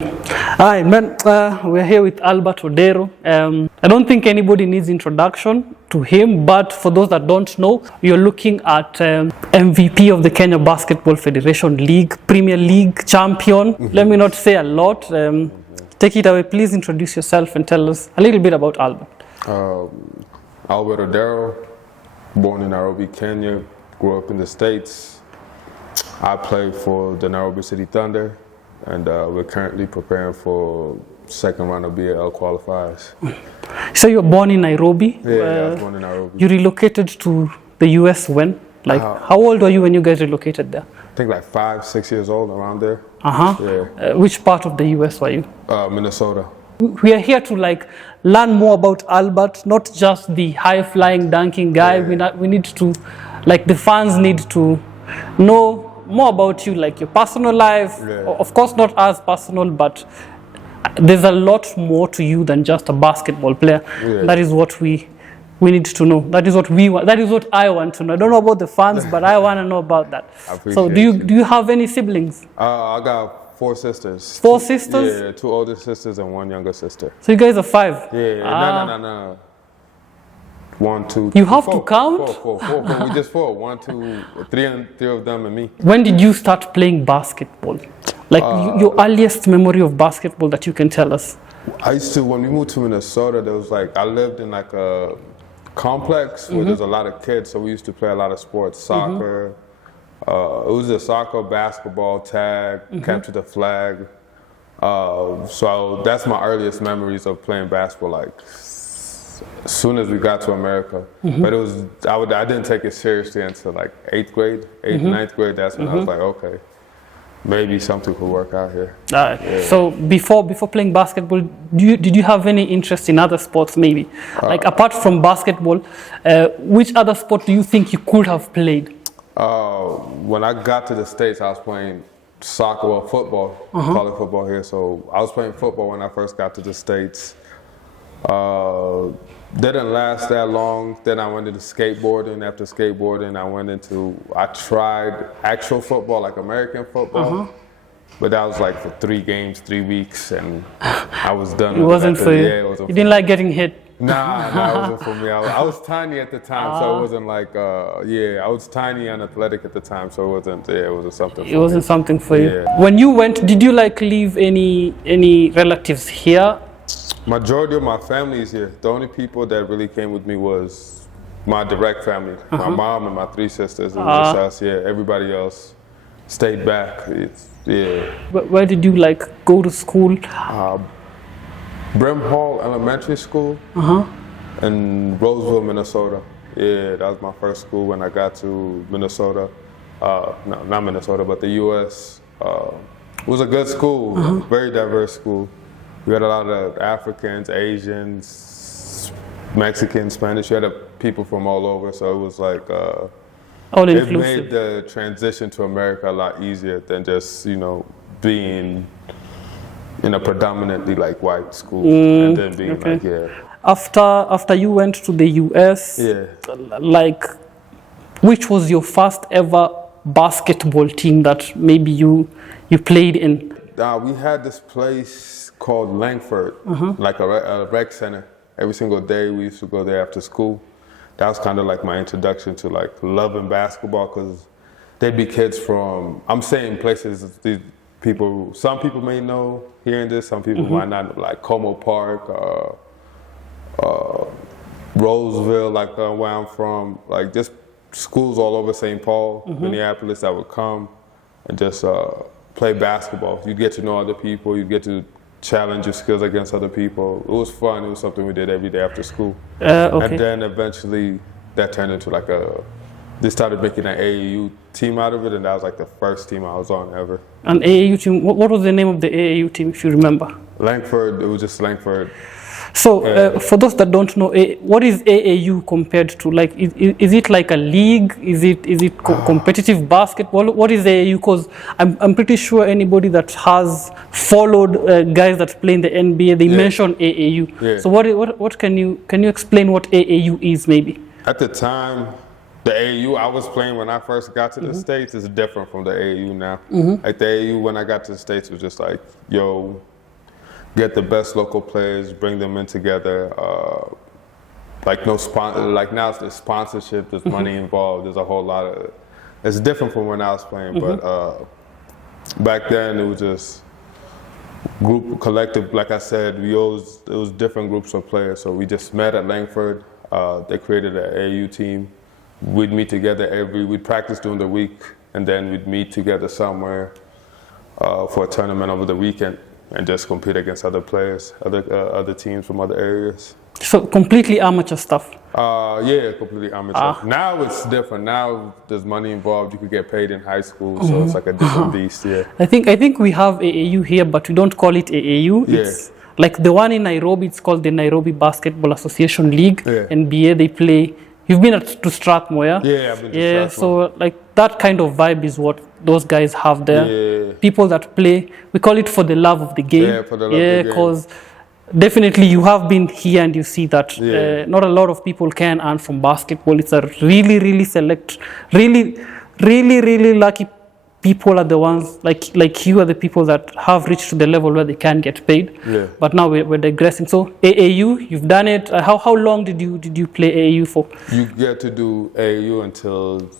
Hi, man. We're here with Albert ODERO. I don't think anybody needs introduction to him, but for those that don't know, you're looking at MVP of the Kenyan Basketball Federation League, Premier League champion. Let me not say a lot. Take it away. Please introduce yourself and tell us a little bit about Albert. Albert ODERO, born in Nairobi, Kenya, grew up in the States. I play for the Nairobi City Thunder, and we're currently preparing for second round of BAL qualifiers. So you're born in Nairobi? Yeah, I was born in Nairobi. You relocated to the US when? Like, how old were you when you guys relocated there? I think like 5, 6 years old, around there. Yeah. Which part of the US were you? Minnesota. We are here to learn more about Albert, not just the high-flying dunking guy. Yeah. We need to, the fans need to know more about you, like your personal life. Yeah. Of course, not as personal, but there's a lot more to you than just a basketball player. Yeah. That is what we need to know. That is what we want. That is what I want to know. I don't know about the fans, but I want to know about that. So, do you have any siblings? I got 4 sisters. 4 sisters? Yeah, 2 older sisters and 1 younger sister. So you guys are 5? Yeah, no. 1, 2. You have to count? 4. We just 4. 1, 2, 3 of them and me. When did you start playing basketball? Your earliest memory of basketball that you can tell us. I used to, when we moved to Minnesota, there was I lived in a complex where there's a lot of kids, so we used to play a lot of sports, soccer. It was a soccer, basketball, tag, capture the flag. So that's my earliest memories of playing basketball, as soon as we got to America. But it was, I didn't take it seriously until 8th grade, 8th, 9th grade. That's when I was like, okay, maybe something could work out here. Yeah. So before playing basketball, did you have any interest in other sports maybe? Apart from basketball, which other sport do you think you could have played? When I got to the States, I was playing soccer, football, call it football here. So I was playing football when I first got to the States. Didn't last that long. Then I went into skateboarding. After skateboarding, I tried actual football, like American football. But that was for 3 games, 3 weeks, and I was done. It wasn't for you. Yeah, it wasn't. You didn't like getting hit. Nah, it wasn't for me. I was tiny at the time, so it wasn't I was tiny and athletic at the time, so it wasn't something for me. It wasn't something for you. Yeah. When you went, did you leave any relatives here? Majority of my family is here. The only people that really came with me was my direct family, my mom and my 3 sisters. It was just us. Yeah, everybody else stayed back. Where did you go to school? Brim Hall Elementary School in Roseville, Minnesota. Yeah, that was my first school when I got to Minnesota. No, not Minnesota, but the U.S. It was a good school, very diverse school. We had a lot of Africans, Asians, Mexicans, Spanish. You had people from all over, so it was all it inclusive. made the transition to America a lot easier than just being in a predominantly white school and then being After you went to the US, which was your first ever basketball team that maybe you played in? We had this place called Langford, a rec center. Every single day we used to go there after school. That was kind of my introduction to loving basketball, because there'd be kids from, I'm saying places these people, some people may know hearing this, some people might not know, Como Park, Roseville, where I'm from, just schools all over St. Paul, Minneapolis that would come and just play basketball. You get to know other people, you get to challenge your skills against other people. It was fun. It was something we did every day after school. And then eventually that turned into they started making an AAU team out of it, and that was the first team I was on ever. An AAU team? What was the name of the AAU team, if you remember? Langford, it was just Langford. So for those that don't know, what is AAU compared to? Is it a league? Is it competitive basketball? What is AAU? Because I'm pretty sure anybody that has followed guys that play in the NBA, they mention AAU. Yeah. So what can you explain what AAU is maybe? At the time, the AAU I was playing when I first got to the States is different from the AAU now. The AAU when I got to the States was just yo, get the best local players, bring them in together. Like like now it's the sponsorship, there's money involved, there's a whole lot of, it's different from when I was playing, but back then it was just collective, like I said, it was different groups of players, so we just met at Langford, they created an AAU team, we'd meet together we'd practice during the week, and then we'd meet together somewhere for a tournament over the weekend and just compete against other players, other teams from other areas. So completely amateur stuff? Yeah, completely amateur. Now it's different. Now there's money involved. You could get paid in high school, so it's like a different beast, yeah. I think we have AAU here, but we don't call it AAU. Yeah. It's like the one in Nairobi, it's called the Nairobi Basketball Association League. Yeah. NBA, they play. You've been to Strathmore, yeah? Yeah, I've been to Strathmore. So like that kind of vibe is what those guys have there. Yeah. People that play, we call it for the love of the game. Yeah, for the love of the game. Because definitely you have been here and you see that not a lot of people can earn from basketball. It's a really select, really lucky people are the ones, like you are the people that have reached to the level where they can get paid. Yeah. But now we're digressing. So AAU, you've done it. How long did you play AAU for? You get to do AAU until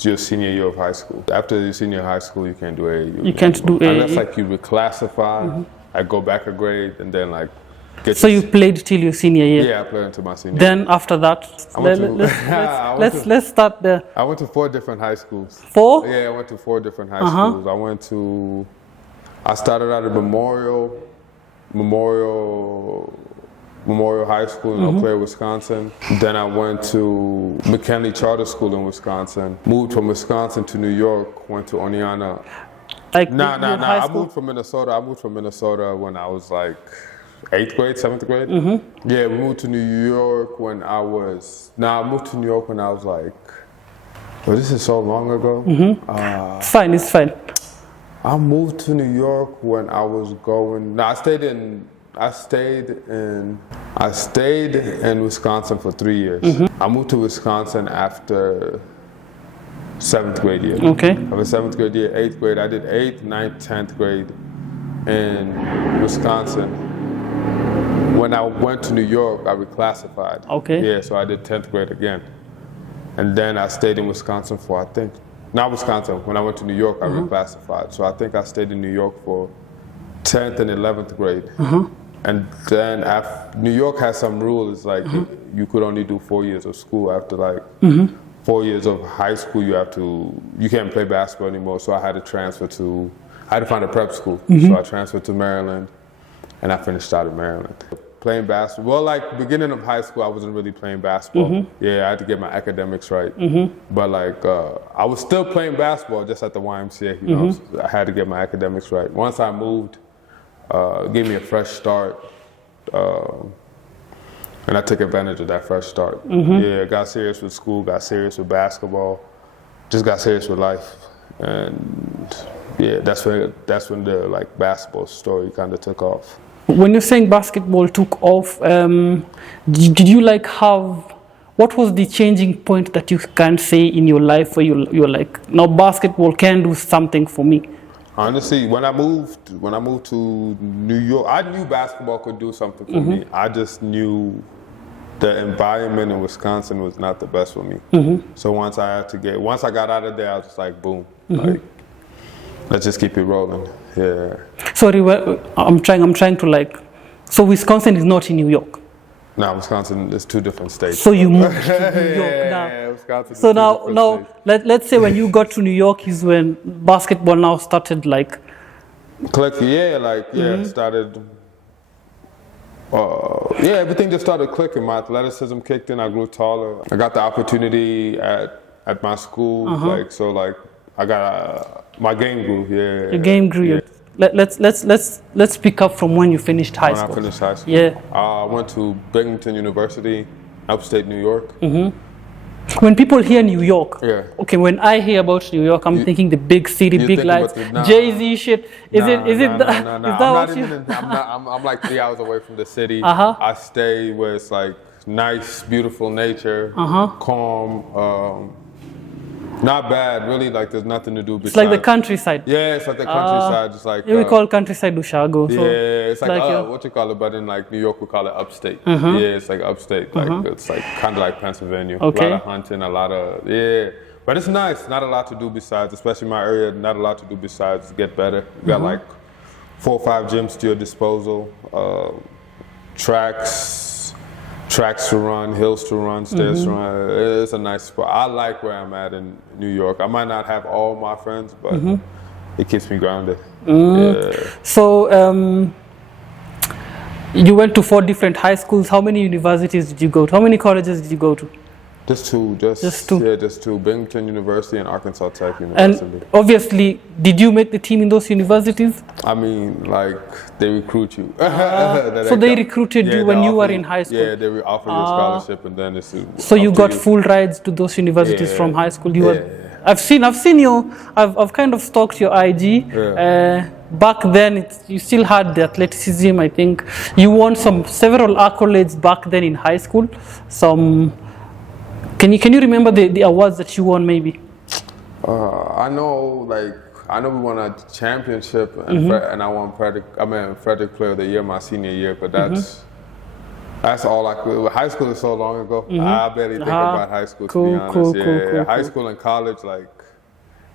your senior year of high school. After your senior high school, you can't do AAU. You can't do AAU. Unless like you reclassify, I go back a grade and then like get. So you played till your senior year? Yeah, I played until my senior Then year. after that, let's start there. I went to 4 different high schools. 4? Yeah, I went to 4 different high schools. I started out at Memorial High School in Eau Claire, Wisconsin. Then I went to McKinley Charter School in Wisconsin. Moved from Wisconsin to New York, went to Oneonta. I moved from Minnesota. I moved from Minnesota when I was like 8th grade, 7th grade. Yeah, we moved to New York when I was, I moved to New York when I was like, well, this is so long ago. It's fine. I moved to New York when I was going, I stayed in Wisconsin for 3 years. I moved to Wisconsin after 7th grade year. Okay. After 7th grade year, 8th grade, I did 8th, 9th, 10th grade in Wisconsin. When I went to New York, I reclassified. Okay. Yeah, so I did 10th grade again. And then I stayed in Wisconsin for, when I went to New York, I reclassified. So I think I stayed in New York for 10th and 11th grade. And then New York has some rules, like you could only do 4 years of school. After like 4 years of high school, you can't play basketball anymore. So I had to find a prep school. So I transferred to Maryland and I finished out in Maryland. Playing basketball, well, like beginning of high school, I wasn't really playing basketball. Yeah, I had to get my academics right. But like, I was still playing basketball just at the YMCA, you know, so I had to get my academics right. Once I moved, gave me a fresh start, and I took advantage of that fresh start. Yeah, got serious with school, got serious with basketball, just got serious with life. And yeah, that's when the like basketball story kind of took off. When you're saying basketball took off, did you like what was the changing point that you can say in your life where you're like, now basketball can do something for me? Honestly, when I moved to New York, I knew basketball could do something for me. I just knew the environment in Wisconsin was not the best for me. So once I got out of there, I was just like, boom, like, let's just keep it rolling. Yeah. Sorry, I'm trying to like, so Wisconsin is not in New York? No, Wisconsin is 2 different states. So you moved to New York now. Yeah, Wisconsin. So now let's say when you got to New York is when basketball now started like. Clicking, started. Everything just started clicking. My athleticism kicked in. I grew taller. I got the opportunity at my school. I got my game grew. Yeah. Your game grew. Yeah. Let's pick up from when you finished high school. When I finished high school. Yeah. I went to Binghamton University, upstate New York. When people hear New York, yeah. When I hear about New York, I'm thinking the big city, big lights, Jay-Z shit. I'm like 3 hours away from the city. I stay where it's like nice, beautiful nature, calm. Not bad, really. Like there's nothing to do. It's like the countryside. Yeah, it's like the countryside, just like. Yeah, we call countryside Ushago. So yeah, it's like what you call it, but in like New York we call it upstate. Yeah, it's like upstate. Like it's like kind of like Pennsylvania. Okay. A lot of hunting, a lot of but it's nice. Not a lot to do besides, especially my area. Not a lot to do besides get better. You got like 4 or 5 gyms to your disposal. Tracks to run, hills to run, stairs to run. It's a nice spot. I like where I'm at in New York. I might not have all my friends, but it keeps me grounded. Yeah. So you went to 4 different high schools. How many universities did you go to? How many colleges did you go to? Just 2. Just 2? Yeah, just 2. Binghamton University and Arkansas Tech University. And obviously, did you make the team in those universities? I mean, like, they recruit you. So they recruited you when you were in high school? Yeah, they offer you a scholarship and then it's so you got full rides to those universities from high school? I've seen you, I've kind of stalked your IG. Back then, you still had the athleticism, I think. You won several accolades back then in high school. Can you remember the awards that you won, maybe? I know we won a championship, and I won Frederick Player of the Year my senior year. But that's all I could. High school is so long ago. I barely think about high school, to be honest. Cool, high school and college, like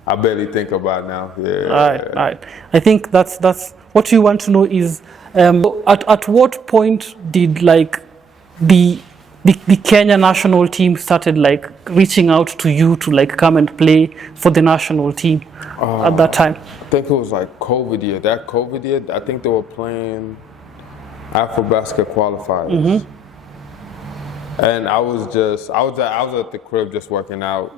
I barely think about now. Yeah. All right. I think that's what you want to know is at what point did like the Kenya national team started like reaching out to you to like come and play for the national team at that time? I think it was like COVID year. That COVID year, I think they were playing Afro Basket qualifiers. And I was at the crib just working out.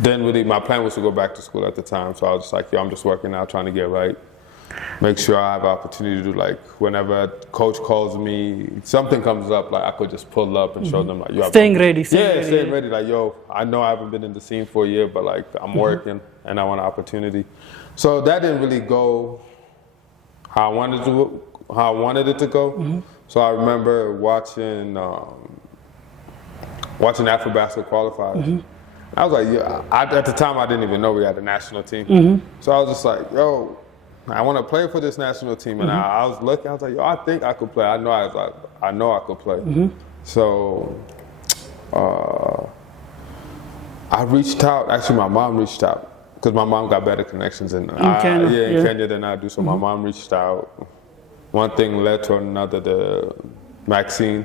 Then really my plan was to go back to school at the time. So I was just like, I'm just working out, trying to get right. Make sure I have opportunity to like whenever a coach calls me, something comes up, like I could just pull up and show them like staying ready. Staying ready. Like I know I haven't been in the scene for a year, but like I'm working and I want an opportunity. So that didn't really go how I wanted it to go. So I remember watching Afro Basket qualifiers. I was like, at the time I didn't even know we had a national team. So I was just like, I want to play for this national team, and I was looking. I was like, I think I could play. I know I could play. So I reached out. Actually, my mom reached out because my mom got better connections in Kenya than I do. So my mom reached out. One thing led to another. Maxine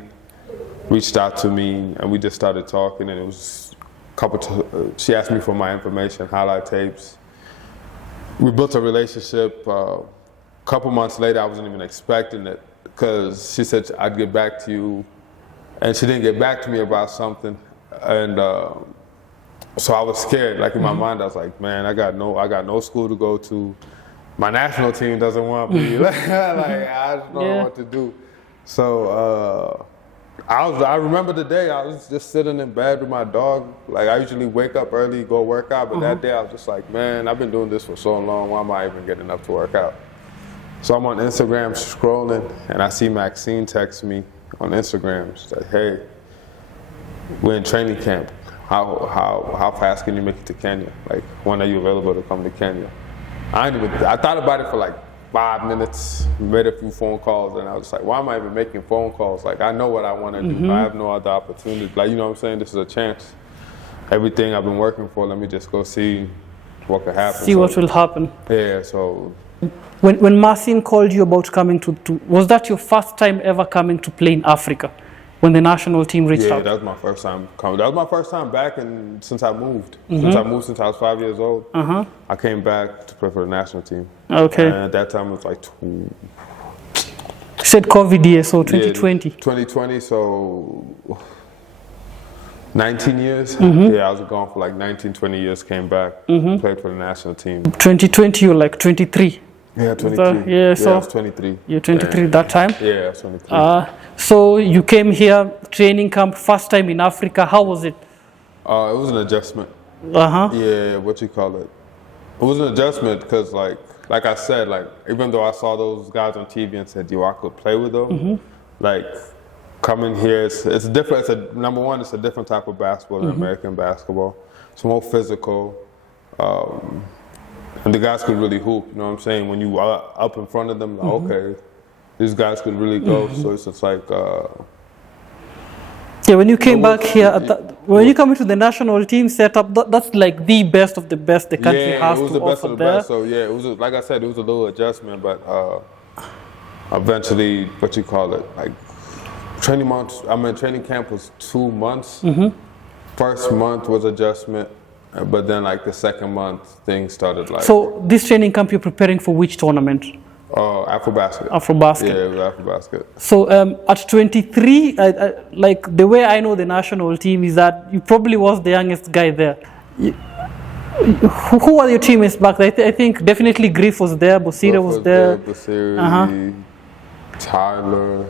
reached out to me, and we just started talking. And it was she asked me for my information, highlight tapes. We built a relationship. A couple months later, I wasn't even expecting it because she said I'd get back to you, and she didn't get back to me about something, and so I was scared. Like in my mind, I was like, man, I got no school to go to. My national team doesn't want me. Like I just don't know what to do. So I remember the day I was just sitting in bed with my dog. Like I usually wake up early, go work out, but that day I was just like, man, I've been doing this for so long. Why am I even getting up to work out? So I'm on Instagram scrolling, and I see Maxine text me on Instagram. She's like, hey, we're in training camp. How fast can you make it to Kenya? Like, when are you available to come to Kenya? I thought about it for like 5 minutes, made a few phone calls, and I was like, why am I even making phone calls? Like, I know what I want to do. I have no other opportunity. Like, you know what I'm saying? This is a chance. Everything I've been working for, let me just go see what could happen. See what will happen. Yeah, so. When Maxine called you about coming to, was that your first time ever coming to play in Africa? When the national team reached out? Yeah, that was my first time coming. That was my first time back since I moved. Since I was 5 years old. I came back to play for the national team. Okay. And at that time it was like you said COVID year, so 2020. 2020, so 19 years. Yeah, I was gone for like 19, 20 years, came back, played for the national team. 2020, you're like 23. Yeah, 23. I was 23. You're 23 that time? Yeah, I was 23. So you came here, training camp, first time in Africa. How was it? It was an adjustment. Yeah, what you call it? It was an adjustment because, like I said, like even though I saw those guys on TV and said, "Yo, I could play with them," like coming here, it's different. Number one, it's a different type of basketball than American basketball. It's more physical. And the guys could really hoop, you know what I'm saying? When you are up in front of them, like, okay, these guys could really go. So it's just like... yeah, when you came back here, when you come into the national team setup, that's like the best of the best the country has to offer there. Yeah, it was the best of the best. So yeah, it was like I said, it was a little adjustment, but eventually, what you call it, like training camp was 2 months. First month was adjustment, but then like the second month, things started like... So this training camp, you're preparing for which tournament? Afrobasket. Afrobasket. Yeah, it was Afrobasket. So at 23, like the way I know the national team is that you probably was the youngest guy there. Who were your teammates back there? I think definitely Griff was there, Bosira was there. Bosiri, Tyler.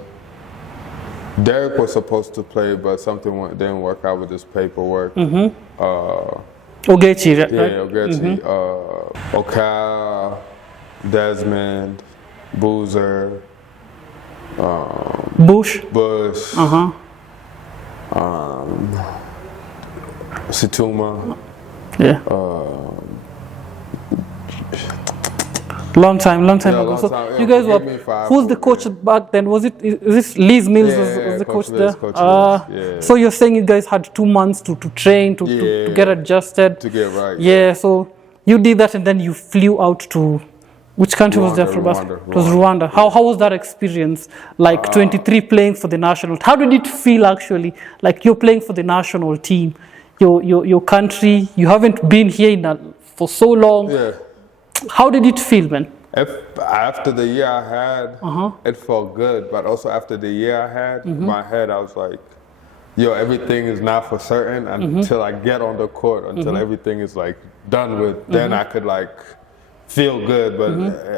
Derek was supposed to play, but something didn't work out with his paperwork. Ogechi, right? Yeah, Ogechi. Okal, Desmond, Boozer, Bush, Situma. Yeah. Long time ago. So you guys were. Who's the coach back then? Was it? Is this Liz Mills was the coach there? So you're saying you guys had 2 months to train to get adjusted. To get right. Yeah. So you did that, and then you flew out to. Which country was there for basketball? It was Rwanda. How was that experience? Like 23 playing for the national. How did it feel actually? Like you're playing for the national team, your country. You haven't been here for so long. Yeah. How did it feel, man? After the year I had, it felt good. But also after the year I had, in my head I was like, yo, everything is not for certain until I get on the court, until everything is like done with. Then I could like feel good. But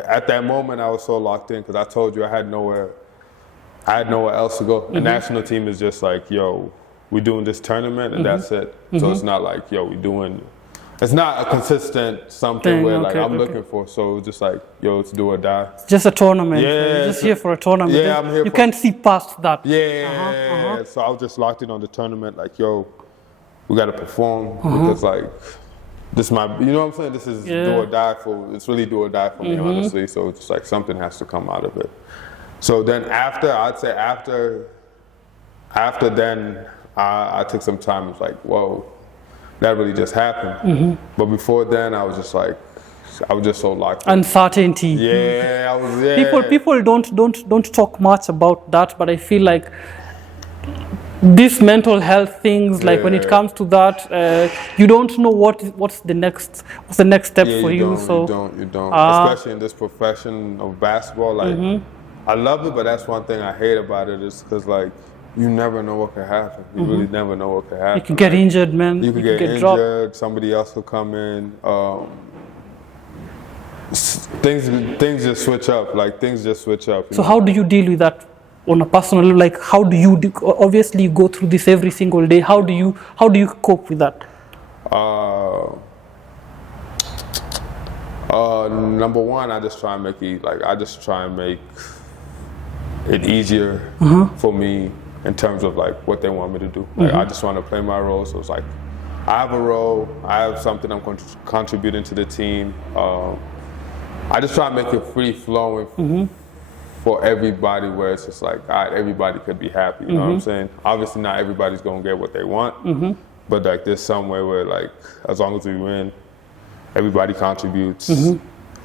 at that moment I was so locked in because I told you I had nowhere else to go. The national team is just like, yo, we're doing this tournament and that's it. So it's not like, yo, it's not a consistent something where like I'm looking for. So it's just like, yo, it's do or die. Just a tournament. Yeah. You're just here for a tournament. Yeah, I'm here. You can't see past that. Yeah. So I was just locked in on the tournament. Like, yo, we got to perform because like this you know what I'm saying? This is do or die for. It's really do or die for me, honestly. So it's just like something has to come out of it. So then I'd say after then, I took some time. It's like, whoa. That really just happened. But before then, I was just so locked in. Uncertainty. Yeah, I was. Yeah. People don't talk much about that, but I feel like these mental health things, like when it comes to that, you don't know what's the next step for you. You don't. Especially in this profession of basketball, like I love it, but that's one thing I hate about it is because like. You never know what could happen. You really never know what could happen. You can get injured, man. You can get injured. Dropped. Somebody else will come in. Things just switch up. Like things just switch up. So how do you deal with that on a personal level? Like how do you? Obviously, you go through this every single day. How do you cope with that? Number one, I just try and make it easier for me. In terms of like what they want me to do. Like I just want to play my role. So it's like, I have a role, I have something I'm contributing to the team. I just try to make it free flowing for everybody where it's just like, all right, everybody could be happy, you know what I'm saying? Obviously not everybody's gonna get what they want, but like there's somewhere where like, as long as we win, everybody contributes,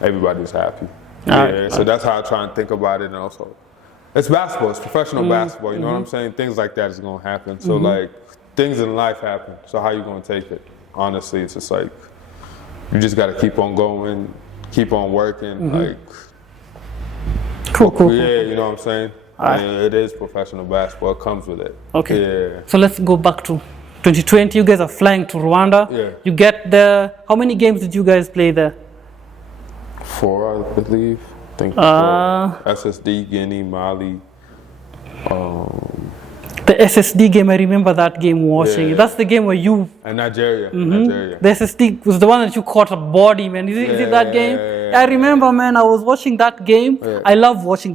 everybody's happy. So that's how I try and think about it. And also, it's basketball, it's professional basketball, you know what I'm saying? Things like that is gonna happen. So like, things in life happen. So how you gonna take it? Honestly, it's just like, you just gotta keep on going, keep on working, like. Cool. Yeah, you know what I'm saying? It is professional basketball, it comes with it. Okay. Yeah. So let's go back to 2020, you guys are flying to Rwanda. Yeah. You get there, how many games did you guys play there? 4, I believe. I think 4. SSD, Guinea, Mali. The SSD game, I remember that game watching. Yeah. That's the game where you... And Nigeria. Nigeria. The SSD was the one that you caught a body, man. Is it that game? I remember, man, I was watching that game. I love watching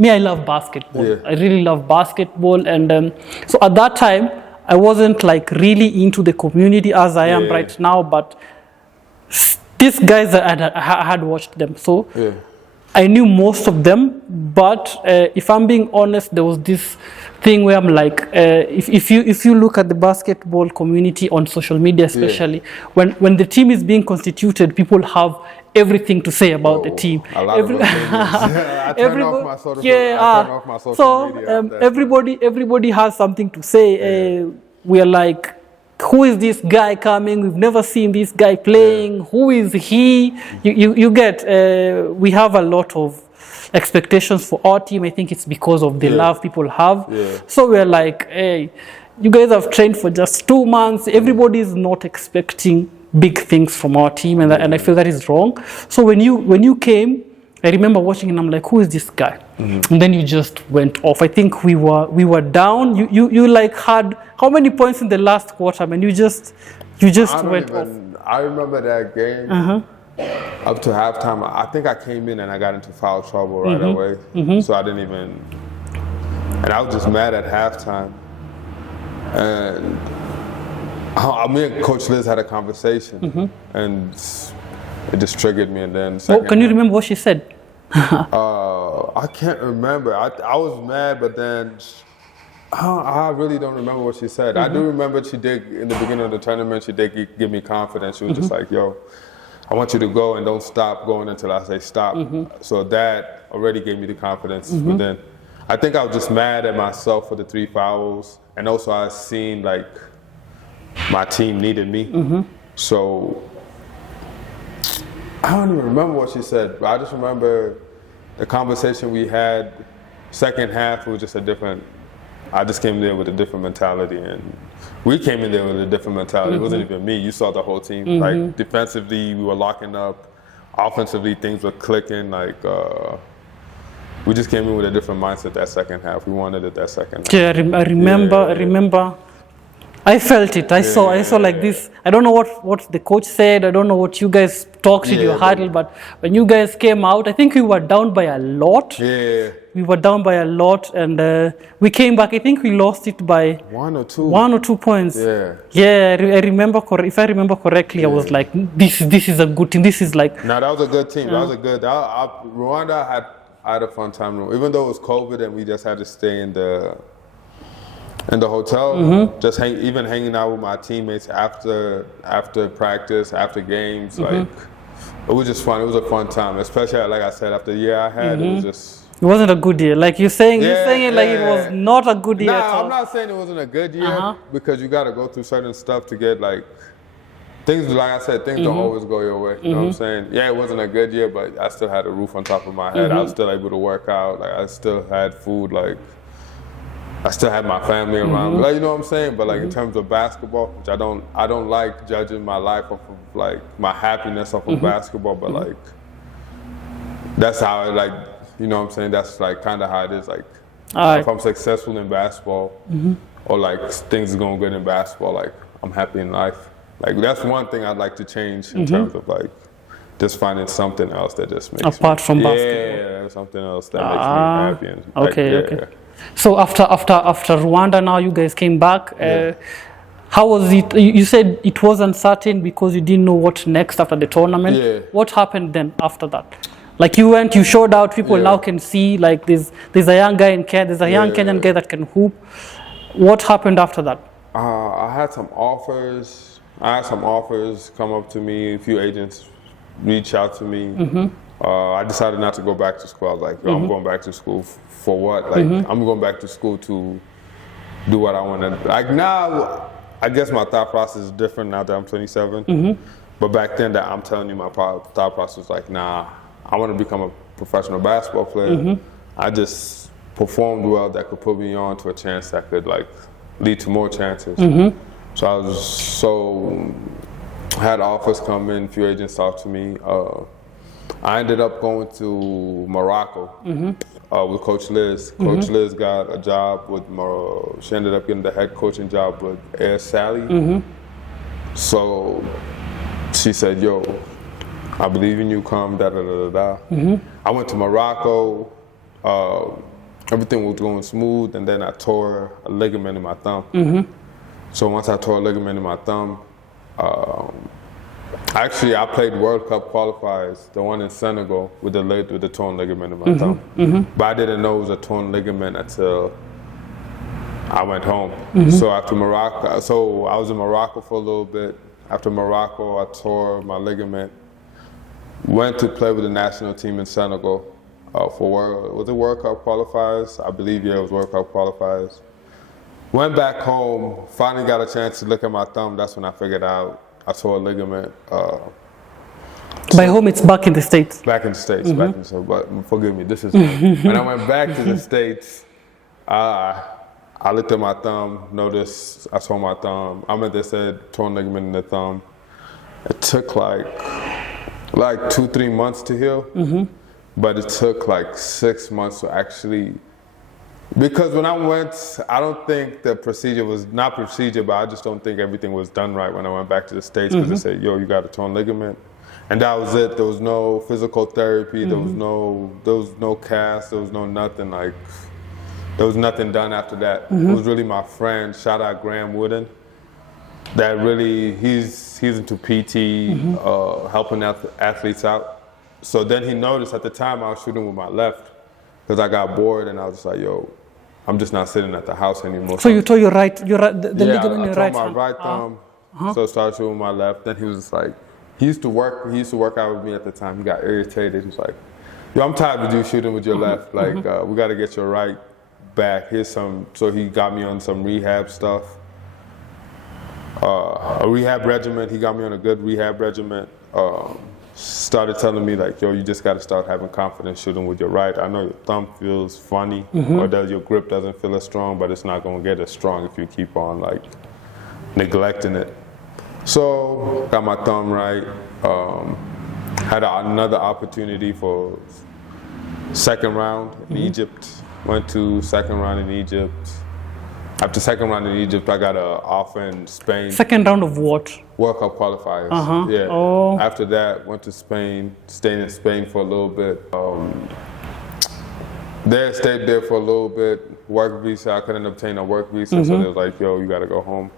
me, I love basketball. Yeah. I really love basketball. And so at that time, I wasn't like really into the community as I am right now, but these guys, I had watched them. So I knew most of them, but if I'm being honest, there was this thing where I'm like, if you look at the basketball community on social media, especially when the team is being constituted, people have everything to say about the team. A lot of I turn off my social media. Everybody has something to say. We are like, who is this guy coming? We've never seen this guy playing. Who is he? You get, we have a lot of expectations for our team. I think it's because of the love people have. So we're like, hey, you guys have trained for just 2 months. Everybody is not expecting big things from our team, and I feel that is wrong. So when you came, I remember watching and I'm like, who is this guy? And then you just went off. I think we were down. You like had how many points in the last quarter? I mean, you just went off. I remember that game up to halftime. I think I came in and I got into foul trouble right away. So I didn't even, and I was just mad at halftime. And me and Coach Liz had a conversation, and it just triggered me. And then can you remember what she said? I can't remember. I was mad, but then I really don't remember what she said. I do remember she did, in the beginning of the tournament, she did give me confidence. She was just like, yo, I want you to go and don't stop going until I say stop. So that already gave me the confidence. But then I think I was just mad at myself for the 3 fouls. And also I seen like my team needed me. So I don't even remember what she said, but I just remember the conversation we had. Second half, it was just a different, I just came there with a different mentality, and we came in there with a different mentality. It wasn't even me, you saw the whole team. Like defensively, we were locking up. Offensively, things were clicking. Like we just came in with a different mindset that second half. We wanted it that second half. Yeah, I remember. I felt it. I saw like this. I don't know what the coach said. I don't know what you guys talked in your huddle, but when you guys came out, I think we were down by a lot. We were down by a lot, and we came back. I think we lost it by 1 or 2. 1 or 2 points. I remember. If I remember correctly, I was like, this is a good team. This is like. No, that was a good team. That was a good. Rwanda I had a fun time, even though it was COVID and we just had to stay in the hotel, just even hanging out with my teammates after practice, after games, like it was just fun. It was a fun time, especially like I said, after the year I had, it was just. It wasn't a good year. Like you're saying it like it was not a good year. Nah, I'm not saying it wasn't a good year because you got to go through certain stuff to get like things. Like I said, things don't always go your way. You know what I'm saying? Yeah, it wasn't a good year, but I still had a roof on top of my head. I was still able to work out. Like I still had food. Like. I still had my family around me, like, you know what I'm saying? But like in terms of basketball, which I don't like judging my life off of like my happiness off of basketball, but like that's how it like, you know what I'm saying? That's like kind of how it is. Like if I'm successful in basketball or like things are going good in basketball, like I'm happy in life. Like that's one thing I'd like to change in terms of like just finding something else that just makes apart from basketball. Yeah, something else that makes me happy. And, okay. So after Rwanda, now you guys came back. How was it? You said it was uncertain because you didn't know what next after the tournament. What happened then after that? Like you showed out. People now can see like there's a young guy in Kenya. There's a young Kenyan guy that can hoop. What happened after that? I had some offers. Come up to me. A few agents reach out to me. I decided not to go back to school. I was like, I'm going back to school for what? Like, I'm going back to school to do what I want to. Like now, I guess my thought process is different now that I'm 27. But back then, that I'm telling you, my thought process was like, nah, I want to become a professional basketball player. I just performed well that could put me on to a chance that could like lead to more chances. So I had offers come in, a few agents talked to me. I ended up going to Morocco with Coach Liz. Coach Liz got a job with she ended up getting the head coaching job with Air Sally. So she said, yo, I believe in you, come, da-da-da-da-da. I went to Morocco. everything was going smooth, and then I tore a ligament in my thumb. So once I tore a ligament in my thumb, actually I played World Cup qualifiers, the one in Senegal, with the torn ligament in my thumb. But I didn't know it was a torn ligament until I went home. So after Morocco, so I was in Morocco for a little bit. After Morocco, I tore my ligament. Went to play with the national team in Senegal for World Cup qualifiers? I believe, yeah, it was World Cup qualifiers. Went back home, finally got a chance to look at my thumb. That's when I figured out I tore a ligament. By home, it's back in the States. Back in the States, back in the, but forgive me, this is when I went back to the States, I looked at my thumb, noticed I tore my thumb. They said torn ligament in the thumb. It took like 2-3 months to heal, but it took like 6 months to actually, because when I went, I don't think the procedure was, not procedure, but I just don't think everything was done right when I went back to the States, because they said, yo, you got a torn ligament. And that was it. There was no physical therapy, there was no cast, there was no nothing, like, there was nothing done after that. It was really my friend, shout out Graham Wooden, that really, he's into PT, helping athletes out. So then he noticed at the time I was shooting with my left, because I got bored and I was just like, yo, I'm just not sitting at the house anymore. So you tore the ligament in your right thumb? Yeah, I tore my right thumb, so I started shooting with my left. Then he was just like, he used to work out with me at the time. He got irritated. He was like, yo, I'm tired of you shooting with your left. Like, we got to get your right back. Here's some, so he got me on some rehab stuff. A rehab regimen, he got me on a good rehab regimen. Started telling me like, yo, you just got to start having confidence shooting with your right. I know your thumb feels funny, or that your grip doesn't feel as strong, but it's not going to get as strong if you keep on like neglecting it. So got my thumb right. Had another opportunity for second round in Egypt. Went to second round in Egypt. After second round in Egypt, I got an offer in Spain. Second round of what? World Cup qualifiers. Yeah. Oh. After that, went to Spain, stayed in Spain for a little bit. Stayed there for a little bit. Work visa, I couldn't obtain a work visa, so they was like, yo, you gotta go home.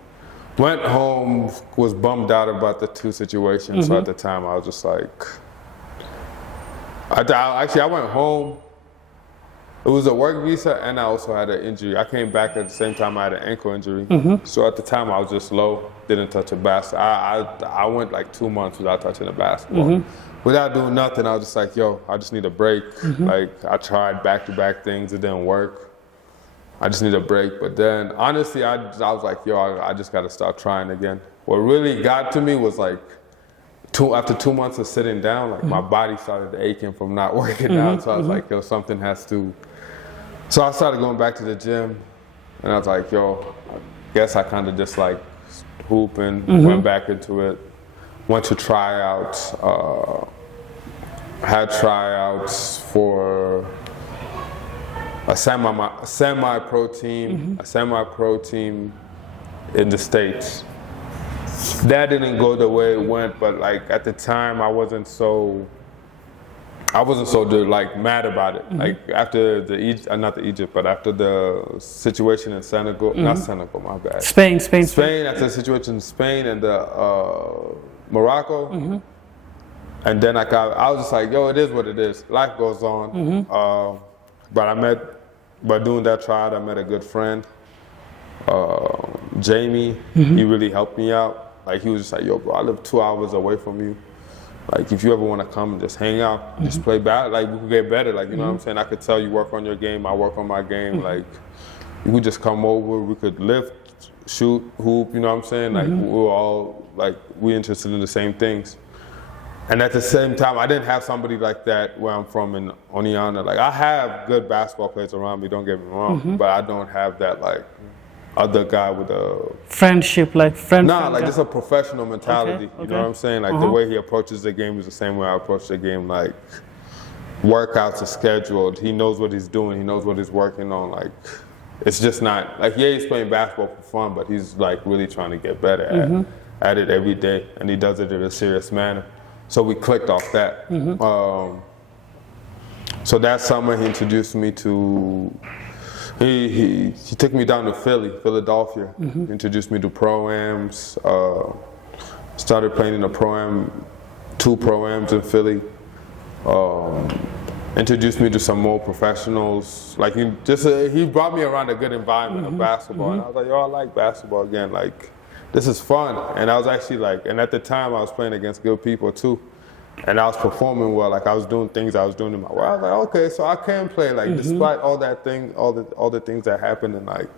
Went home, was bummed out about the two situations, so at the time I was just like, I went home. It was a work visa, and I also had an injury. I came back at the same time I had an ankle injury. So at the time I was just low, didn't touch a basketball. I went like 2 months without touching a basketball. Without doing nothing, I was just like, yo, I just need a break. Like, I tried back-to-back things, it didn't work. I just need a break. But then, honestly, I was like, yo, I just gotta start trying again. What really got to me was like, after 2 months of sitting down, like my body started aching from not working out. So I was like, yo, something has to. So I started going back to the gym, and I was like, yo, I guess I kind of just like hooping, went back into it, went to tryouts, had tryouts for a semi-pro team, in the States. That didn't go the way it went, but like at the time I wasn't so like mad about it. Like after after the situation in Senegal, not Senegal, my bad. Spain. After the situation in Spain and the Morocco, and then I was just like, yo, it is what it is. Life goes on. But doing that tryout, I met a good friend, Jamie. He really helped me out. Like, he was just like, yo, bro, I live 2 hours away from you. Like, if you ever want to come and just hang out, just play bad, like, we could get better. Like, you know what I'm saying? I could tell you work on your game, I work on my game. Like, you could just come over, we could lift, shoot, hoop, you know what I'm saying? Like, we were all, like, we interested in the same things. And at the same time, I didn't have somebody like that where I'm from in Oneonta. Like, I have good basketball players around me, don't get me wrong, but I don't have that, like, other guy with a friendship, like friend. Nah, like just a professional mentality. You know what I'm saying? Like the way he approaches the game is the same way I approach the game. Like workouts are scheduled. He knows what he's doing. He knows what he's working on. Like it's just not like, yeah, he's playing basketball for fun, but he's like really trying to get better at it every day, and he does it in a serious manner. So we clicked off that. So that summer he introduced me to, he took me down to Philadelphia, introduced me to Pro-Ams, started playing in the Pro-Am, 2 Pro-Ams in Philly, introduced me to some more professionals. Like he brought me around a good environment of basketball, and I was like, yo, I like basketball again, like this is fun. And I was actually like, and at the time I was playing against good people too. And I was performing well, like I was doing things I was doing in my world. I was like, okay, so I can play, like despite all that thing, all the things that happened in like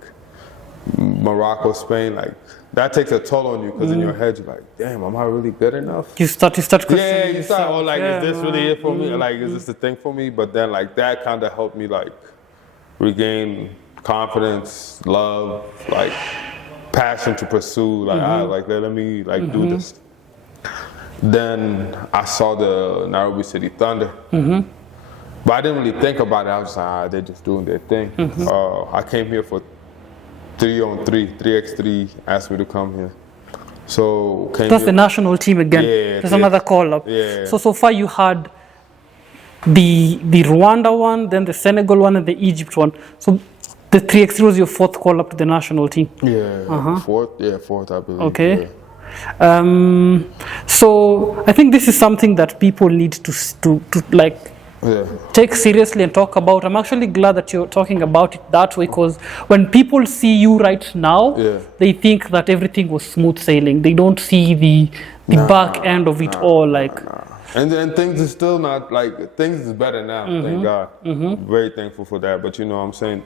Morocco, Spain, like that takes a toll on you because in your head you're like, damn, am I really good enough? You start questioning. Yeah, you start, oh, like, is this really it for me? Like, is this the thing for me? But then like that kind of helped me like regain confidence, love, like passion to pursue. Like, let me like do this. Then I saw the Nairobi City Thunder, but I didn't really think about it. I was like, they're just doing their thing. I came here for 3-on-3, 3x3, asked me to come here. So came That's here. the national team again. Yeah, There's another call-up. Yeah. So far you had the Rwanda one, then the Senegal one, and the Egypt one. So the 3x3 was your 4th call-up to the national team. Yeah, fourth, I believe. Okay. Yeah. So I think this is something that people need to like take seriously and talk about. I'm actually glad that you're talking about it that way, because when people see you right now, they think that everything was smooth sailing. They don't see the back end of it all. Like, and things is still not like, things is better now. Thank God. Very thankful for that. But you know what I'm saying?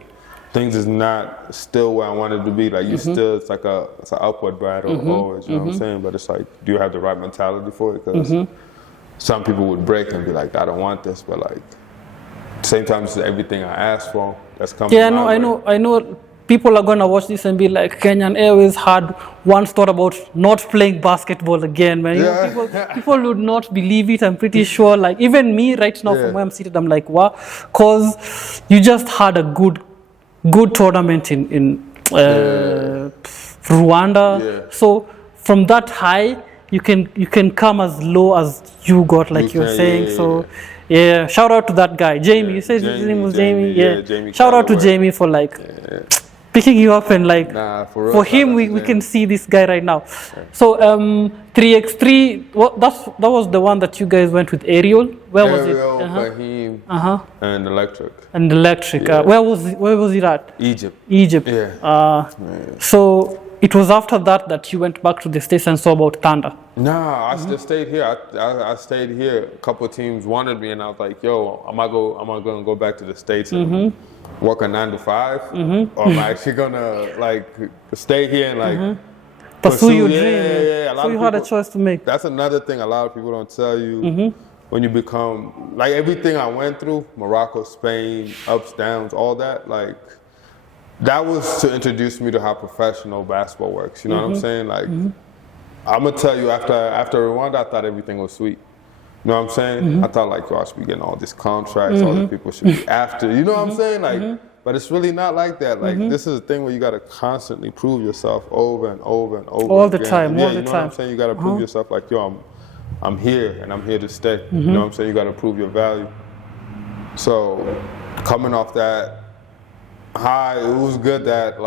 Things is not still where I wanted to be. Like you still, it's like it's an upward battle always. You know what I'm saying? But it's like, do you have the right mentality for it? Because some people would break and be like, I don't want this. But like, same time, it's everything I asked for that's coming. Yeah, I know. People are gonna watch this and be like, Kenyan Airways had once thought about not playing basketball again, man. You know, people would not believe it. I'm pretty sure. Like even me right now, from where I'm seated, I'm like, wow, cause you just had a good tournament in Rwanda. So from that high, you can come as low as you got, like you're saying. So yeah, shout out to that guy, Jamie. You said his name was Jamie. Yeah, Jamie, shout out to Jamie for like picking you up and like for him we can see this guy right now. So 3x3, that was the one that you guys went with Ariel. Where was it? Fahim, and Electric. And Electric. Where was it at? Egypt. Yeah. So it was after that you went back to the States and saw about Thunder. Nah, I just stayed here. I stayed here. A couple of teams wanted me, and I was like, "Yo, am I gonna go back to the States and work a 9 to 5, or am I actually gonna like stay here and like pursue your dream?" Yeah. So you had a choice to make. That's another thing a lot of people don't tell you. When you become like everything I went through, Morocco, Spain, ups, downs, all that, like. That was to introduce me to how professional basketball works. You know what I'm saying? Like, I'm gonna tell you, after Rwanda, I thought everything was sweet. You know what I'm saying? I thought like, yo, I should be getting all these contracts, all the people should be after. You know what I'm saying? Like, but it's really not like that. Like, this is a thing where you gotta constantly prove yourself over and over and over. All the again. time. Yeah, you know what I'm saying? You gotta prove yourself. Like, yo, I'm here and I'm here to stay. You know what I'm saying? You gotta prove your value. So, coming off that. It was good that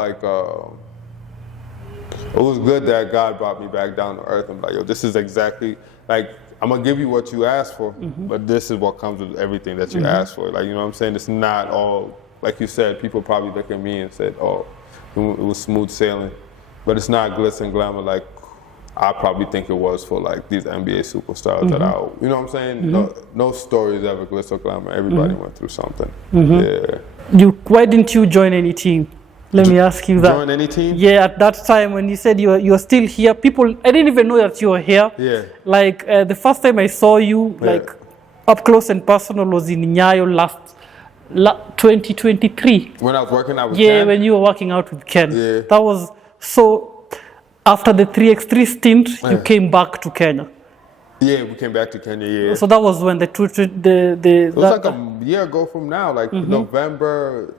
God brought me back down to earth. I'm like, yo, this is exactly like I'm gonna give you what you asked for, but this is what comes with everything that you asked for. Like, you know what I'm saying? It's not all like you said. People probably look at me and said, oh, it was smooth sailing, but it's not glitz and glamour like I probably think it was for like these NBA superstars that you know what I'm saying? No stories ever glitz or glamour. Everybody went through something. Yeah. Why didn't you join any team? Let me ask you that. Join any team? Yeah, at that time when you said you're still here, I didn't even know that you were here. Yeah. Like the first time I saw you, like up close and personal, was in Nyayo last 2023. When I was working out with Ken? Ken? When you were working out with Ken. Yeah. That was so. After the 3x3 stint, you came back to Kenya. Yeah, we came back to Kenya. Yeah. So that was when the it was like a year ago from now, like November.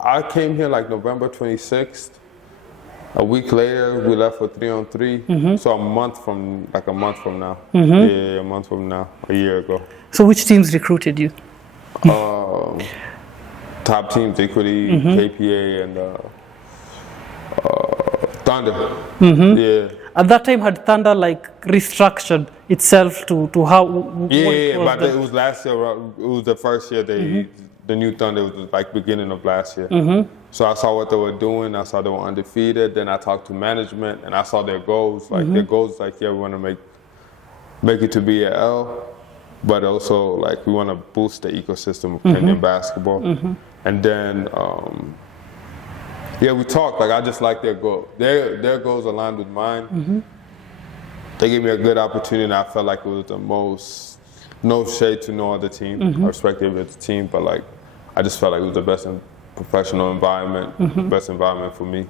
I came here like November 26th. A week later, we left for 3-on-3. So a month from now. Yeah, a month from now, a year ago. So which teams recruited you? Top teams, Equity, KPA, and Thunder. Yeah. At that time, had Thunder like restructured itself to how? But it was last year. It was the first year the new Thunder was like beginning of last year. So I saw what they were doing. I saw they were undefeated. Then I talked to management and I saw their goals. Like their goals, like we want to make it to BAL, but also like we want to boost the ecosystem of Kenyan basketball. And then we talked. Like I just like their goal. Their goals aligned with mine. They gave me a good opportunity, and I felt like it was the most. No shade to no other team. I respect every other team, but like I just felt like it was the best professional environment, best environment for me.